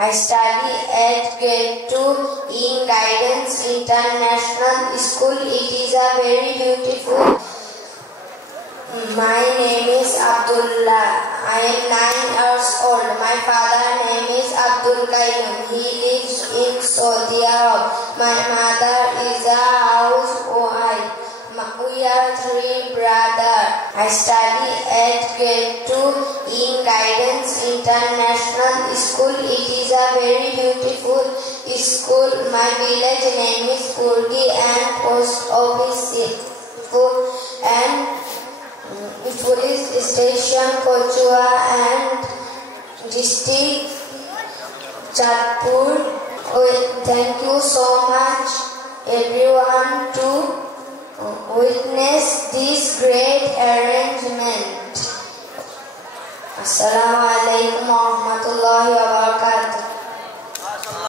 I study at grade 2 in Guidance International School. It is a very beautiful. My name is Abdullah. I am 9 years old. My father's name is Abdul Qayyum. He lives in Saudi Arabia. My mother is a housewife. We are 3 brothers. I study at grade 2 in Guidance International School. It is a very beautiful school. My village name is Purgi and post office and police station Kochua and district Jodhpur. Thank you so much everyone to witness this great arrangement. Assalamu alaikum warahmatullahi wabarakatuh.